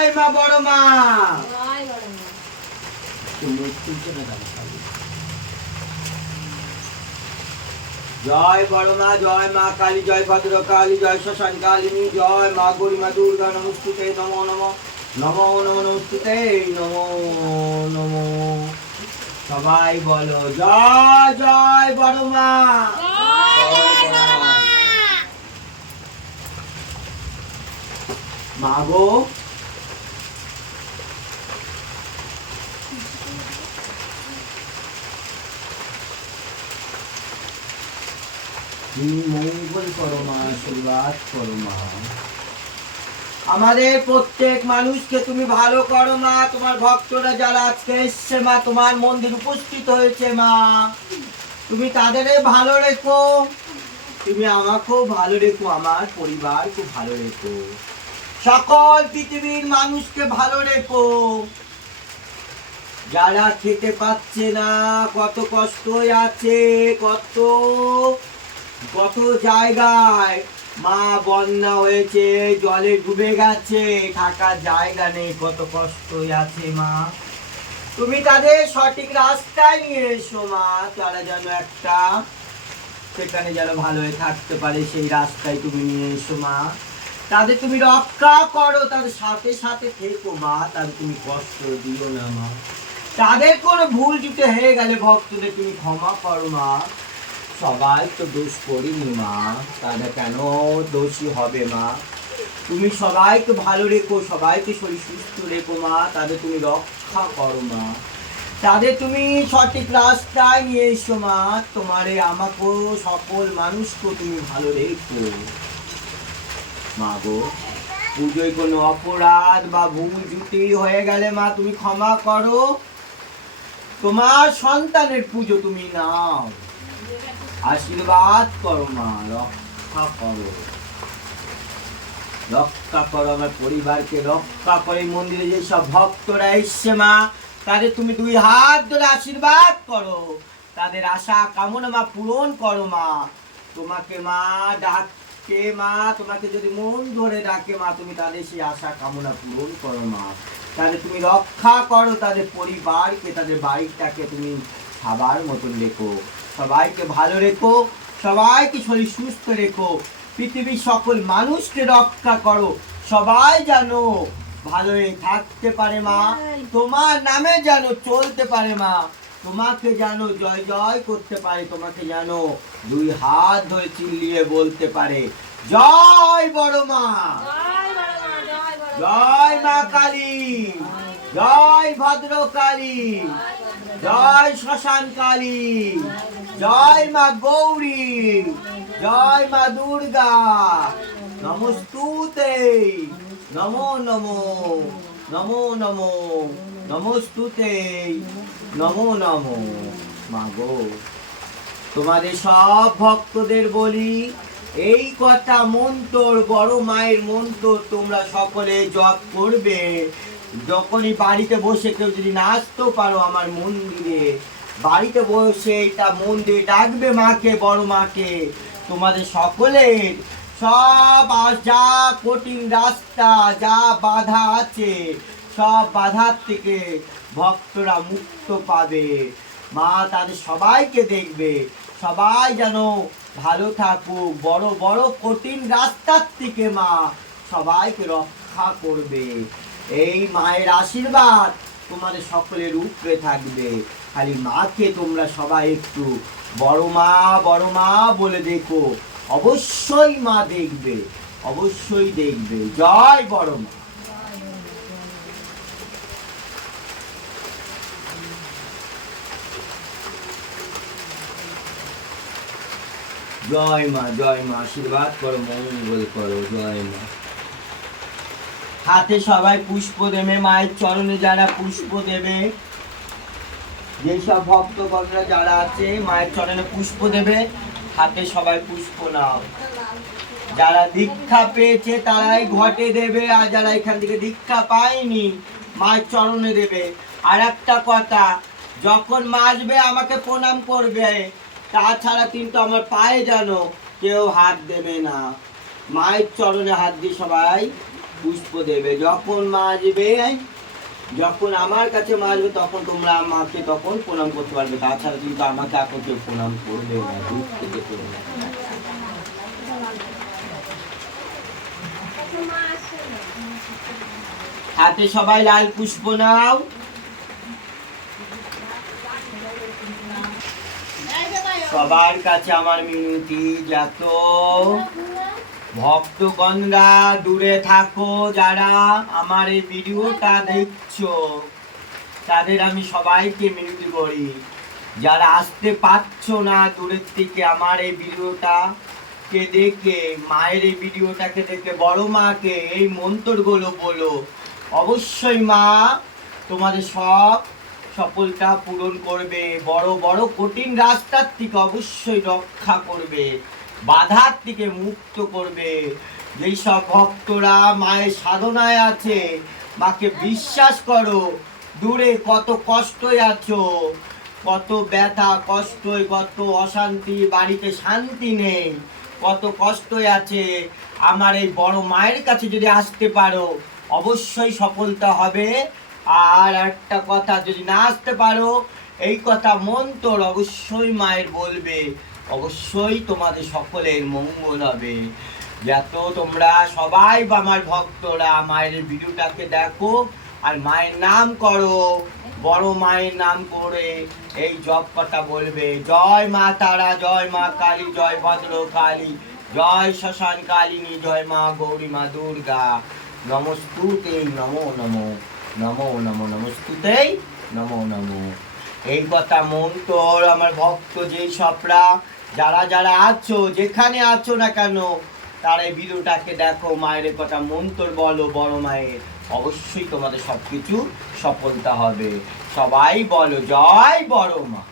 জয় মা বড় মা। জয় বড় মা, জয় মা কালী, জয় ভদ্র কালী, জয় শ্মশান কালিনী, জয় মা গরিমা দুর্গা নমস্তুতে, নমো নমো নমো নমো নমস্তুতে, নমো নমো। সবাই বলো জয় জয় বড় মা। মা গো মঙ্গল করো মা, আশীর্বাদ করো মা। আমাদের প্রত্যেক মানুষকে তুমি ভালো করো মা। তোমার ভক্তরা যারা আজকে এসছে মা, তোমার মন্দির উপস্থিত হয়েছে মা, তুমি তাদের ভালো রেখো, তুমি আমাকেও ভালো রেখো, আমার পরিবারকে ভালো রেখো, সকল পৃথিবীর মানুষকে ভালো রেখো। যারা খেতে পাচ্ছে না, কত কষ্ট আছে, কত কত জায়গায় মা বন্যা হয়েছে, জলে ডুবে গেছে, থাকার জায়গা নেই, কত কষ্ট আছে মা, তুমি তাদের সঠিক রাস্তায় নিয়ে এসো মা। তারা যেন একটা সেখানে যেন ভালো হয়ে থাকতে পারে, সেই রাস্তায় তুমি নিয়ে এসো মা। তাদের তুমি রক্ষা করো, তাদের সাথে সাথে থেকো মা, তাদের তুমি কষ্ট দিও না মা। তাদের কোনো ভুল ত্রুটি হয়ে গেলে ভক্তদের তুমি ক্ষমা করো মা। সবাই তো দোষ করিনি মা, তারা কেন দোষী হবে মা? তুমি সবাইকে ভালো রেখো, সবাইকে শরীর সুস্থ রেখো মা, তাদের তুমি রক্ষা করো মা। তাদের তুমি সঠিক রাস্তায় নিয়ে এসো মা। তোমারে আমাকেও সকল মানুষকেও তুমি ভালো রেখো মা গো। পুজোয় কোনো অপরাধ বা ভুল ত্রুটি হয়ে গেলে মা তুমি ক্ষমা করো। তোমার সন্তানের পুজো তুমি নাও, আশীর্বাদ করো মা, রক্ষা করো, রক্ষা করো আমার পরিবারকে, রক্ষা করে মন্দিরে যেসব ভক্তরা এসছে মা, তাদের তুমি দুই হাত ধরে আশীর্বাদ করো, তাদের আশা কামনা মা পূরণ করো মা। তোমাকে মা ডাকে মা, তোমাকে যদি মন ধরে ডাকে মা, তুমি তাদের সেই আশা কামনা পূরণ করো মা। তাদের তুমি রক্ষা করো, তাদের পরিবারকে, তাদের বাড়িটাকে তুমি খাবার মতন রেখো, সবাইকে ভালো রেখো, সবাইকে শরীর সুস্থ রেখো, পৃথিবীর সকল মানুষকে রক্ষা করো, সবাই যেন ভালো থাকতে পারে মা, তোমার নামে যেন চলতে পারে মা, তোমাকে যেন জয় জয় করতে পারে, তোমাকে যেন দুই হাত ধরে চিল্লিয়ে বলতে পারে জয় বড় মা, জয় মা কালী, জয় ভদ্র কালী, জয় শ্মশান কালী, জয় মা গৌরী, জয় মা দুর্গা, নমস্তুতে, নমো নমো নমো নমো নমস্তুতে, নমো নমো। মাগো তোমাদের সব ভক্তদের বলি এই কথা, মন্ত্র বড় মায়ের মন্ত্র তোমরা সকলে জপ করবে। যখনই বাড়িতে বসে কেউ যদি নাচতেও পারো আমার মন্দিরে, বাড়িতে বসে এটা মন্দিরে ডাকবে মাকে, বড় মাকে, তোমাদের সকলের সব যা কঠিন রাস্তা, যা বাধা আছে, সব বাধার থেকে ভক্তরা মুক্ত পাবে মা। তাদের সবাইকে দেখবে, সবাই যেন ভালো থাকুক, বড় বড় কঠিন রাস্তার থেকে মা সবাইকে রক্ষা করবে। এই মায়ের আশীর্বাদ তোমাদের সকলের উপরে থাকবে। খালি মাকে তোমরা সবাই একটু বড় মা বলে দেখো, অবশ্যই মা দেখবে, অবশ্যই দেখবে। জয় বড় মা। জয় মা, জয় মা, আশীর্বাদ করো, মঙ্গল করো, জয় মা। হাতে সবাই পুষ্প দেবে, মায়ের চরণে যারা পুষ্প দেবে, যেসব ভক্তগণরা যারা আছে মায়ের চরণে পুষ্প দেবে, হাতে সবাই পুষ্প নাও। যারা দীক্ষা পেয়েছে তারাই ঘটে দেবে, আর যারা এখান থেকে দীক্ষা পায়নি মায়ের চরণে দেবে। আর একটা কথা, যখন মা আসবে আমাকে প্রণাম করবে, তাছাড়া কিন্তু আমার পায়ে যেন কেউ হাত দেবে না। মায়ের চরণে হাত দিয়ে সবাই পুষ্প দেবে। যখন মা আসবে, যখন আমার কাছে মা আসবে, তখন তোমরা মাকে তখন প্রণাম করতে পারবে। তাছাড়া কিন্তু আমাকে এখন কেউ প্রণাম করবে না, দূর থেকে করবে। হাতে সবাই লাল পুষ্প নাও। সবার কাছে আমার মিনতি, যত ভক্তগণরা দূরে থাকো, যারা আমার এই ভিডিওটা দেখছো, তাদের আমি সবাইকে মিনতি করি, যারা আসতে পারছো না দূরের থেকে আমার এই ভিডিওটা কে দেখে, মায়ের এই ভিডিওটাকে দেখে বড় মাকে এই মন্ত্রগুলো বলো। অবশ্যই মা তোমাদের সব সফলতা পূরণ করবে, বড় বড় কঠিন রাস্তার থেকে অবশ্যই রক্ষা করবে, বাধার থেকে মুক্ত করবে। যেই সব ভক্তরা মায়ের সাধনায় আছে, মাকে বিশ্বাস করো, দূরে কত কষ্টই আছো, কত ব্যথা কষ্ট, কত অশান্তি, বাড়িতে শান্তি নেই, কত কষ্টই আছে, আমার এই বড় মায়ের কাছে যদি আসতে পারো অবশ্যই সফলতা হবে। আর একটা কথা, যদি না আসতে পারো এই কথা মন্ত্র অবশ্যই মায়ের বলবে, অবশ্যই তোমাদের সকলের মঙ্গল হবে। যত তোমরা সবাই বা আমার ভক্তরা মায়ের ভিডিওটাকে দেখো আর মায়ের নাম করো, বড় মায়ের নাম করে এই জপ কথা বলবে। জয় মা তারা, জয় মা কালী, জয় ভদ্র কালী, জয় শ্মশান কালিনী, জয় মা গৌরী মা দুর্গা, নমস্তুতে নমো নমো, নমো নমো নমস্তুতে নমো নমো। এই কথা মন্ত্র আমার ভক্ত যেই সবরা যারা যারা আছো, যেখানে আছো না কেন, তারা এই ভিডিওটাকে দেখো, মায়ের কথা মন্ত্র বলো বড় মায়ের, অবশ্যই তোমাদের সবকিছু সফলতা হবে। সবাই বলো জয় বড় মা।